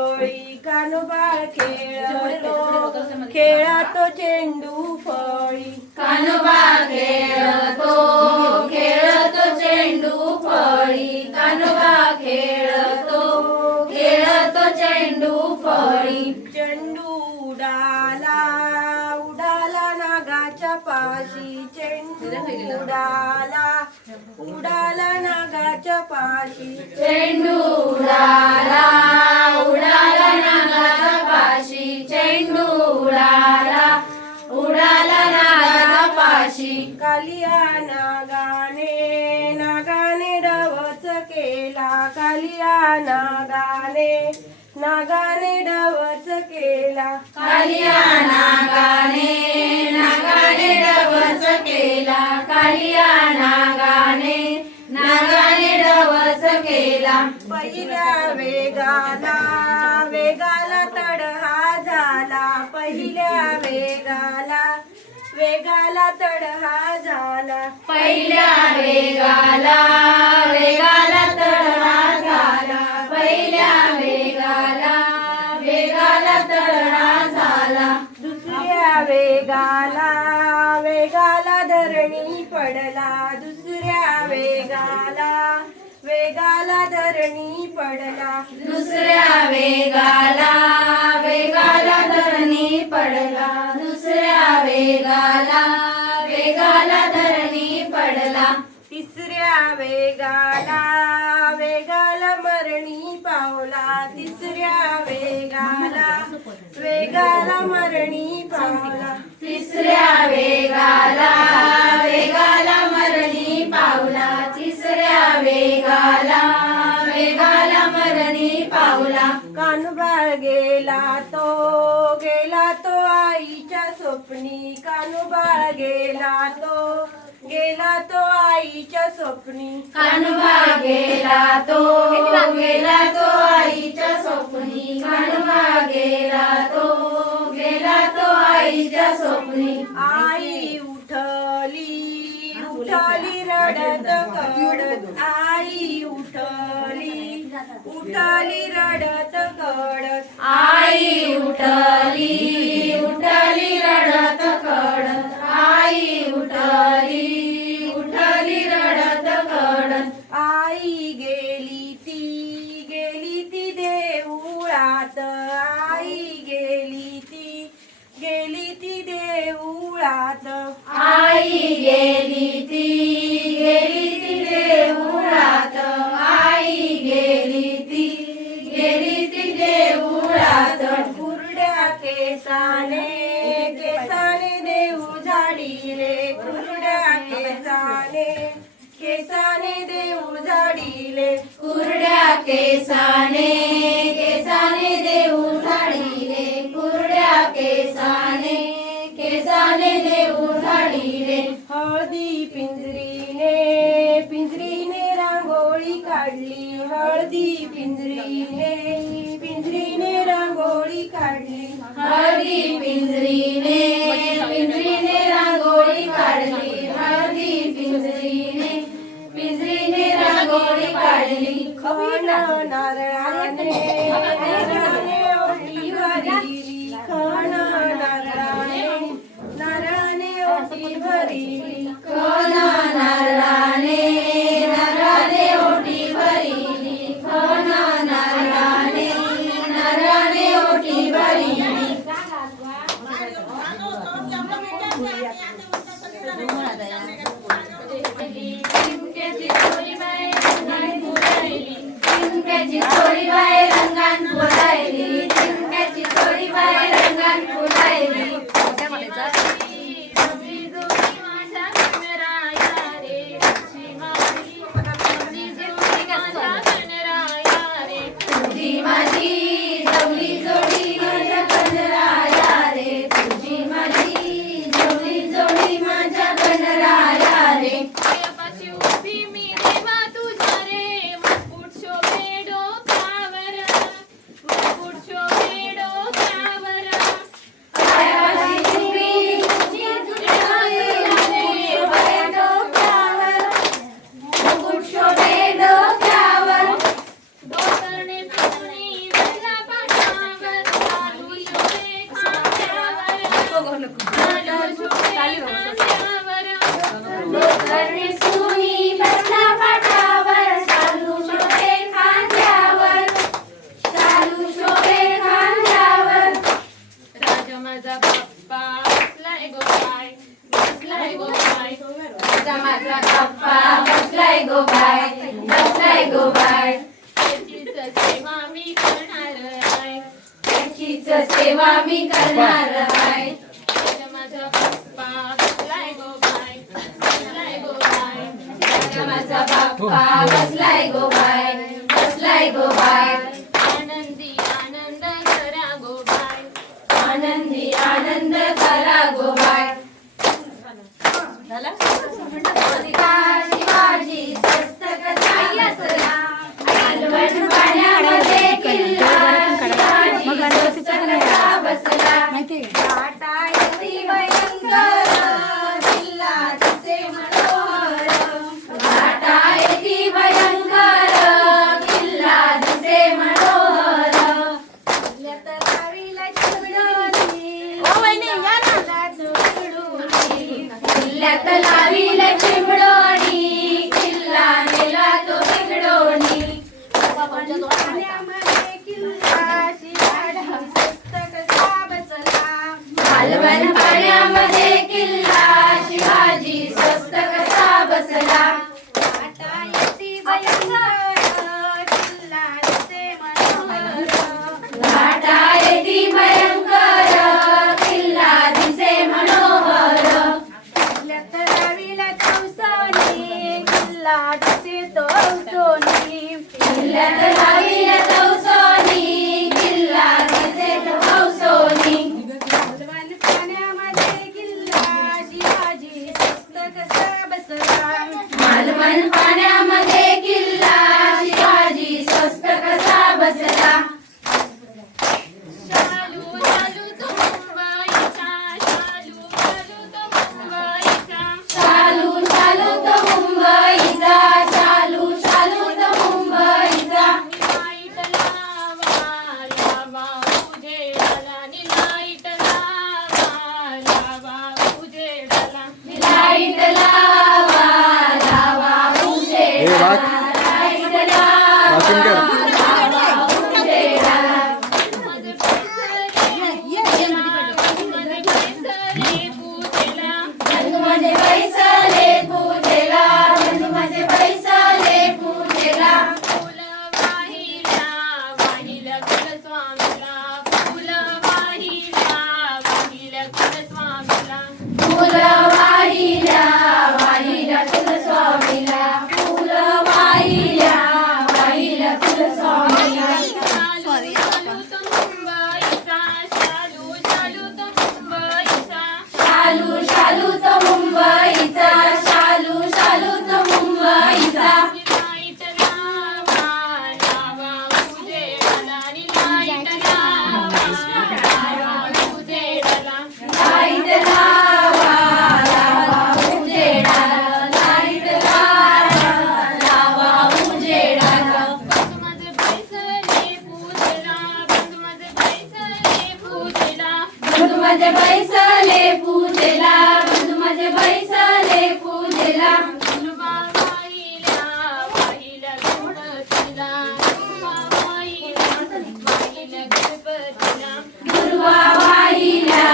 फळी कानोबा खेळतो चेंडू फळी कानोबा खेळतो चेंडू फळी कानोबा खेळतो चेंडू फळी चेंडू उडाला नागाच्या पाशी चेंडू उडाला नागाच्या पाशी चेंडू उडाला नागाच्या पाशी चेंडू उडाला नागाच्या पाशी कालिया नागाने डवच केला कालिया नागाने डवच केला कालिया नागाने डवच केला कालिया नागाने डवच केला पहिल्या वेगाला तडहा झाला पहिल्या वेगाला तडहा झाला पहिल्या वेगाला तडहा झाला पहिल्या वेगाला तडहा झाला दुसऱ्या वेगाला धरणी पडला दुसऱ्या वेगाला धरणी पडला दुसऱ्या वेगाला धरणी पडला दुसऱ्या वेगाला धरणी पडला तिसऱ्या वेगाला मरणी पावला तिसऱ्या वेगाला मरणी पावला तिसऱ्या वेगाला मरणी पावला तिसऱ्या वेगाला मरणी पावला कानोबा गेला तो आईच्या स्वप्नी कानोबा गेला तो आईच्या स्वप्नी कानोबा गेला तो आईच्या स्वप्नी कानोबा गेला तो आईच्या स्वप्नी आई उठली रडत कडत आई उठली रडत कडत आई उठली रडत कडत आई उठली रडत कडत आई गेली ती देऊळात आई गेली ती देऊळात आई गेली ती देऊळात आई गेली ती देऊळात कुरड्या केसाने देऊ झाडीले कुरड्या केसाने देऊ झाडीले कुरड्या केसाने देऊ झाडीले कुरड्या केसाने देऊ झाडीले हळदी पिंजरीने रांगोळी काढली हळदी पिंजरीने रांगोळी काढली हळदी पिंजरीने रांगोळी काढली हळदी पिंजरीने रांगोळी काढली खण नारळाने ओटी भरली खण नारळाने ओटी भरली खण नारळाने ओटी भरली खण नारळाने ओटी भरली चिमट्याची चोरी बाय रंगांत मी करणार आहे. त्याचीच सेवा मी करणार आहे. माझा बाप्पा बसलाय गो बाय, बसलाय गो बाय. माझा बाप्पा बसलाय गो बाय, बसलाय गो बाय. आनंदी आनंद करा गो बाय, आनंदी आनंद करा गो बाय. शिवाजी स्वस्त कसा बसला, मालवण पाण्यामध्ये किल्ला. शिवाजी स्वस्त कसा बसला. लाटा येती भयंकर, किल्ला दिसे मनोहर. लाटा येती भयंकर, किल्ला दिसे मनोहर. तलावीला चिमणोरी, किल्ल्यात लावीला चिमणोरी, किल्ला नेला तो बिघडोनी. पाण्यामध्ये किल्ला शिवाजी स्वस्त कसा बसला. मालवण पाण्यामध्ये किल्ला शिवाजी स्वस्त कसा बसला. लाटा येती भयंकर, किल्ला दिसे मनोहर. लाटा येती भयंकर, किल्ला दिसे मनोहर. किल्ल्यात लावीला चौसनी, किल्ला दिसे तो औसोनी. किल्ल्यात लावीला चौसनी, किल्ला दिसे तो औसोनी. मालवण पाण्यामध्ये किल्ला शिवाजी स्वस्त कसा बसला. मालवण पाण्यामध्ये किल्ला शिवाजी स्वस्त कसा बसला. शालू शालू तो मुंबईचा, शालू शालू तो मुंबईचा. चालू चालू तो मुंबईचा, चालू चालू तो मुंबईचा. लाईट लावा लावा उजेडाला, नि लाईट लावा लावा उजेडाला. लाईट लावा लावा उजेडाला. लाईट लावा लावा उजेडाला. माझे पैसले पूजेला, बंधू माझे पैसले पूजेला, बंधू माझे पैसले पूजेला. फुलं वाहिल्या वाहिल्या कुलस्वामीला, फुलं वाहिल्या वाहिल्या कुलस्वामीला. फुलं वाहिल्या वाहिल्या कुलस्वामीला, फुलं वाहिल्या वाहिल्या कुलस्वामीला. शालू शालू तो मुंबईचा, शालू शालू तो मुंबईचा. शालू शालू तो मुंबईचा, शालू शालू तो मुंबईचा. लाईट लावा लावा उजेडाला, नि लाईट लावा लावा उजेडाला. लाईट लावा लावा उजेडाला, लाईट लावा लावा उजेडाला. बंधू माझे पैसले पूजेला, बंधू माझे पैसले पूजेला. बंधू माझे पैसले पूजेला, बंधू माझे पैसले पूजेला. दुर्वा वाहिल्या वाहिल्या गणपतीला, दुर्वा वाहिल्या वाहिल्या गणपतीला. दुर्वा वाहिल्या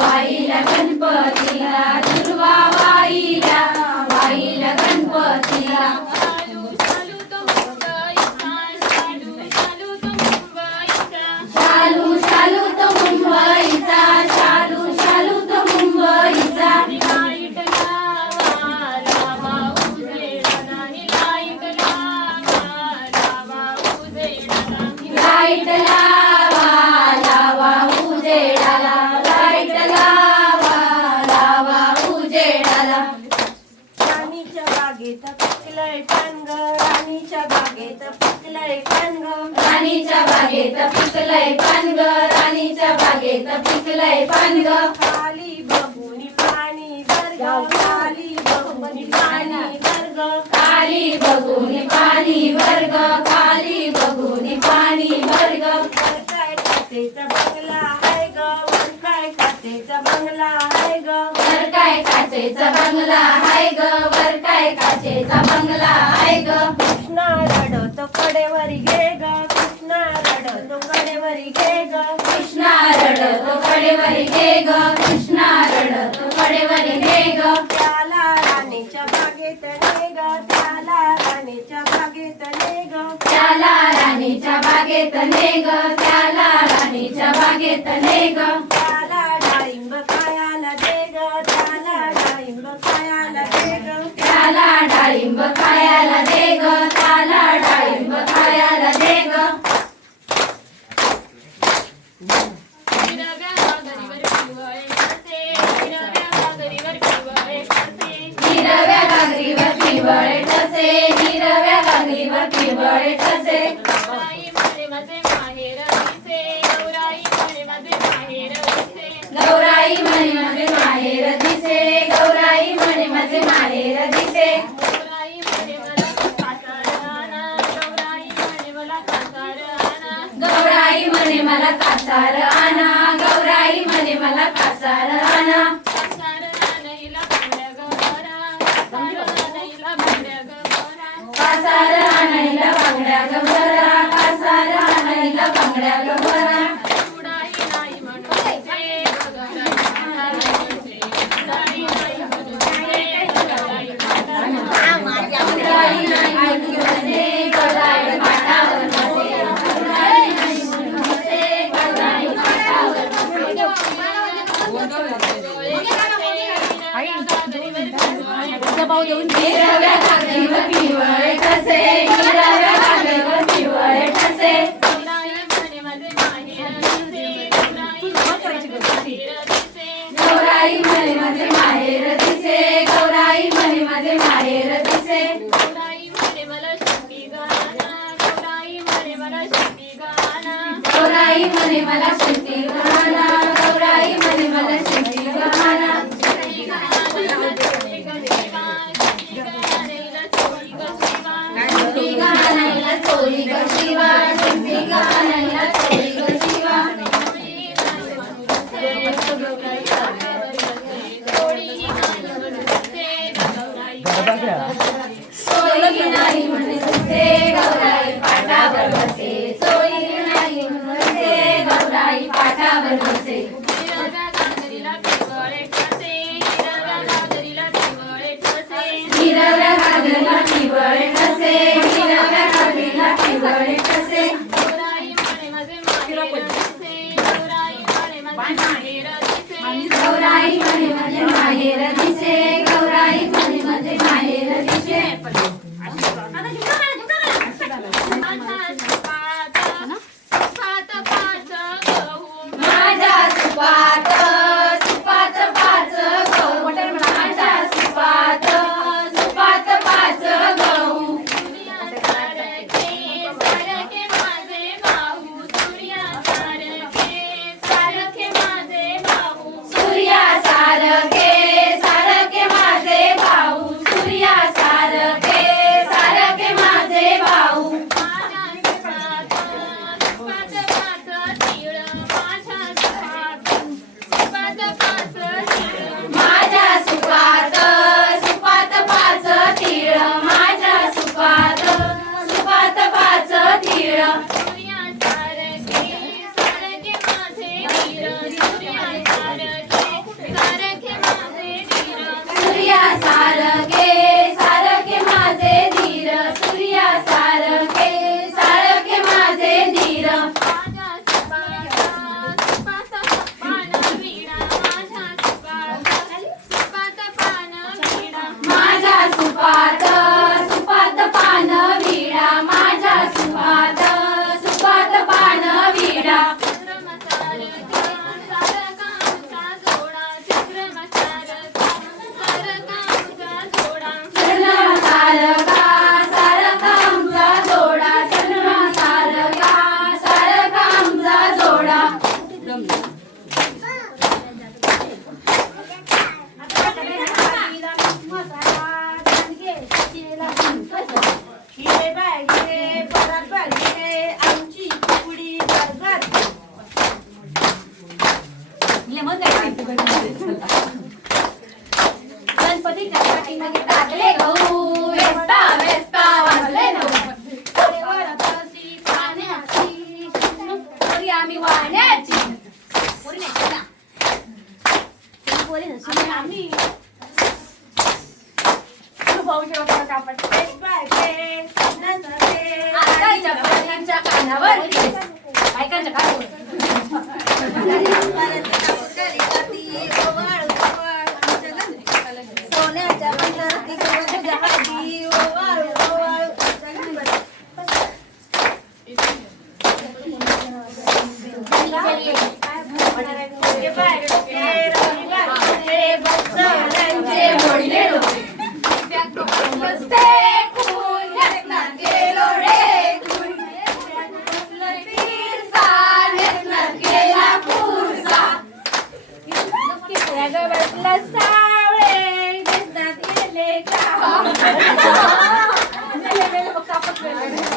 वाहिल्या गणपतीला, दुर्वा वाहिल्या वाहिल्या गणपतीला. शालू शालू तो मुंबईचा, शालू शालू तो मुंबईचा. शालू शालू तो मुंबईचा, शालू शालू तो मुंबईचा. लाईट लावा लावा उजेडाला, नि लाईट लावा लावा उजेडाला. लाईट लावा लावा उजेडाला, लाईट लावा लावा उजेडाला. राणीच्या बागेत पिकलंय पानग, राणीच्या बागेत पिकलंय पानग. राणीच्या बागेत पिकलंय पानग, राणीच्या बागेत पिकलंय पानग. खाली बघून पाणी वर्ग, खाली बघून पाणी वर्ग. खाली बघून पाणी वर्ग, खाली बघून पाणी वर्ग. वर काय काचेचा बंगला आहे ग, वर काय काचेचा बंगला आहे ग. वर काय काचेचा बंगला हाय ग, वर काय काचेचा बंगला हाय ग. कृष्णा रडतो कडेवरी घे ग, कृष्णा रडतो कडेवरी घे ग. कृष्णा रडतो कडेवरी घे ग, कृष्णा रडतो कडेवरी घे ग. त्याला राणीच्या बागेत ने ग, त्याला राणीच्या बागेत ने ग. त्याला राणीच्या बागेत बागेत ने ग त्याला राणीच्या बागेत ने ग त्याला डाळिंब खायला दे ग त्याला डाळिंब खायला दे ग त्याला डाळिंब खायला दे ग त्याला डाळिंब खायला दे ग हिरव्या घागरीवर पिवळे ठसे हिरव्या घागरीवर पिवळे ठसे हिरव्या घागरीवर पिवळे ठसे हिरव्या घागरीवर पिवळे ठसे गौराई म्हणे माझे माहेर दिसे गौराई म्हणे माझे माहेर दिसे गौराई म्हणे माझे माहेर दिसे गौराई म्हणे माझे माहेर दिसे गौराई म्हणे मला कासार आणा गौराई म्हणे मला कासार आणा गौराई म्हणे मला कासार आणा गौराई म्हणे मला कासार आणा कासार आणईला बांगड्या गवरा कासार आणईला बांगड्या गवरा कासार आणायला बांगड्या गबरा कासार आणायला बांगड्या गबरा उडाई नाही म्हणून ते गौराई पाठावर बसे. उडाई नाही म्हणून ते गौराई पाठावर बसे. गौराई नाही म्हणून बसे, गौराई पाटावर बसे. गौराई नाही म्हणून बसे, गौराई पाटावर बसे. हिरव्या घागरीवर पिवळे ठसे हिरव्या घागरीवर पिवळे ठसे गौराई म्हणे माझे माहेर दिसे गौराई म्हणे माझे माहेर दिसे गौराई म्हणे माझे माहेर दिसे गौराई म्हणे माझे माहेर दिसे गौराई म्हणे मला शेती गाणा गौराई म्हणे मला शेती गाणा गौराई म्हणे मला शेती गहाणा गौराई म्हणे मला शेती गहाणा शेती गाणा शेती गशिवा शेती गाणेला चोळी गशिवा शेती गहाणाला चोळी ग शिवा शेती गहाणाला चोळी ग शिवा चोळी नाही म्हणून बसे, गौराई पाटावर बसे. चोळी नाही म्हणून बसे, गौराई पाटावर बसे. हिरव्या घागरीला पिवळे ठसे हिरव्या घागरीला पिवळे ठसे गौराई म्हणे माझे माहेर दिसे गौराई म्हणे माझे माहेर दिसे गौराई म्हणे माझे माहेर दिसे गौराई म्हणे माझे माहेर दिसे माझ्या सुपात सुपात पाच गहू माझ्या सुपात सुपात पाच गहू सूर्या सारखे सारखे माझे भाऊ सूर्या सारखे सारखे माझे भाऊ माझ्या सुपात सुपात पाच तीळ माझ्या सुपात सुपात पाच तीळ सूर्या सारखे सारखे माझे धीर सूर्या सारखे सारखे माझे धीर माझ्या सुपात सुपात पान विडा माझ्या सुपात सुपात पान विडा चंद्रमा सारखा सारखा आमचा जोडा चंद्रमा सारखा सारखा आमचा जोडा हिरे बागिरे परत बागिरे आमची कुडी बरबर गणपतीच्या पाठीमागे टाकले गहू वेस्ता वेस्ता वाजले नऊ पोरी आम्ही वाहण्याची आम्ही भाऊच्या बापाला कापड. पेश बाय पेश, स्वप्नाचा पेश. आकांच्या पाण्याच्या कानावर केस. बायकांच्या कानावर. सोन्याच्या बंगाराती तुझ्या हाती ओवाळू ओवाळू. ओके बाय ओके रवी बाय ओके बच्चांचे मोडले डोळे. बसते खून घातला गेलो रे खून. फिरसा नेसला गेला पुरसा. किसऱ्या गवतला सावळे दिसतात गेले का. वेळ बघ कापत वेळ.